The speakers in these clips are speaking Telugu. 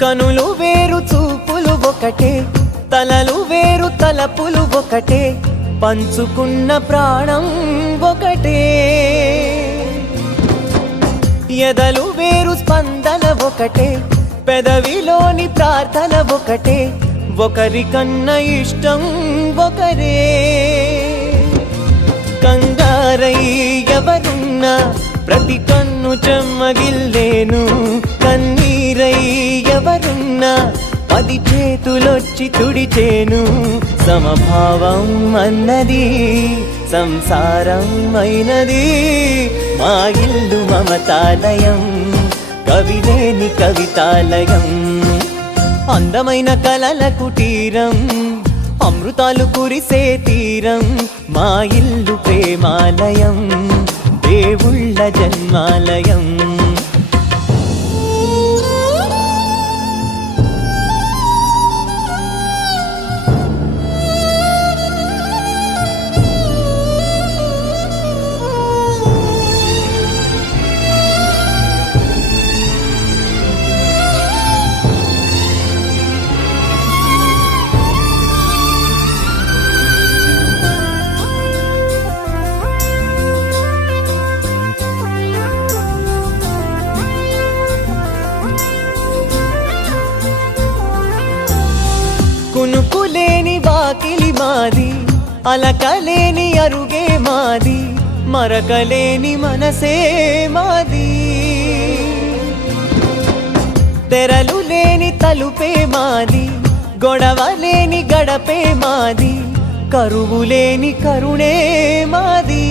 కనులు వేరు చూపులు ఒకటే, తలలు వేరు తలపులు ఒకటే, పంచుకున్న ప్రాణం ఒకటే. ఎదలు వేరు స్పందన ఒకటే, పెదవిలోని ప్రార్థన ఒకటే, ఒకరికన్నా ఇష్టం ఒకరే. కంగారై ఎవరున్నా ప్రతి కన్ను చెమ్మగిల్లేను, కన్నీరై ఎవరున్నా 10 చేతులొచ్చి తుడిచేను. సమభావం అన్నది సంసారం అయినది, మా ఇల్లు మమతాలయం, కవిలేని కవితాలయం. అందమైన కలల కుటీరం, అమృతాలు కురిసే తీరం, మా ఇల్లు ప్రేమాలయం, దేవుళ్ళ జన్మాలయం. కునుకులేని వాకిలి మాది, అలకలేని అరుగే మాది, మరకలేని మనసే మాది. తెరలు లేని తలుపే మాది, గొడవలేని గడపే మాది, కరువులేని కరుణే మాది.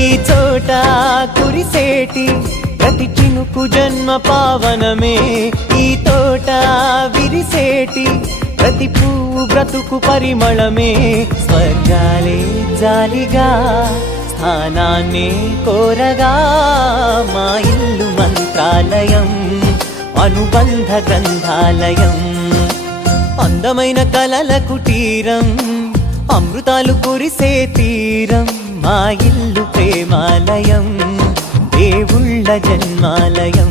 ఈ చోట కురిసేటి ప్రతి చినుకు జన్మ పావనమే, ఈ తోట విరిసేటి ప్రతి పువ్వు బ్రతుకు పరిమళమే. స్వర్గాలే జాలిగా స్థానాన్ని కోరగా, మా ఇల్లు మంత్రాలయం, అనుబంధ గ్రంథాలయం. అందమైన కలల కుటీరం, అమృతాలు కురిసే తీరం, మా ఇల్లు ప్రేమాలయం, దేవుళ్ళ జన్మాలయం.